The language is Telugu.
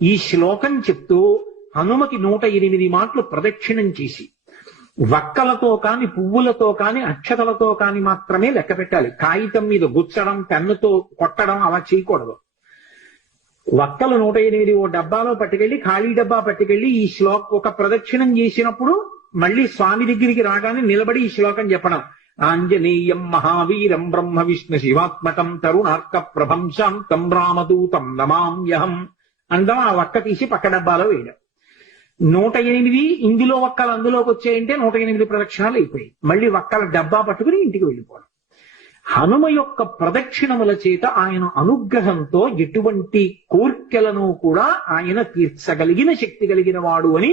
ఈ శ్లోకం చెప్తూ హనుమకి 108 మాటలు ప్రదక్షిణం చేసి వక్కలతో కాని పువ్వులతో కాని అక్షతలతో కాని మాత్రమే లెక్క పెట్టాలి. కాగితం మీద గుచ్చడం పెన్నుతో కొట్టడం అలా చేయకూడదు. వక్కలు 108 ఓ డబ్బాలో పట్టుకెళ్లి ఖాళీ డబ్బా పట్టుకెళ్లి ఈ ఒక ప్రదక్షిణం చేసినప్పుడు మళ్ళీ స్వామి దగ్గరికి రాగానే నిలబడి ఈ శ్లోకం చెప్పడం. ఆంజనేయం మహావీరం బ్రహ్మ విష్ణు శివాత్మకం తరుణార్క ప్రభం శాంతం రామదూతం నమామ్యహం అందాం. ఆ వక్క తీసి పక్క డబ్బాలో వేయడం. 108 ఇందులో వక్కలు అందులోకి వచ్చాయంటే 108 ప్రదక్షిణాలు అయిపోయాయి. మళ్ళీ వక్కల డబ్బా పట్టుకుని ఇంటికి వెళ్ళిపోవడం. హనుమ యొక్క ప్రదక్షిణముల చేత ఆయన అనుగ్రహంతో ఎటువంటి కోర్కెలను కూడా ఆయన తీర్చగలిగిన శక్తి కలిగిన వాడు అని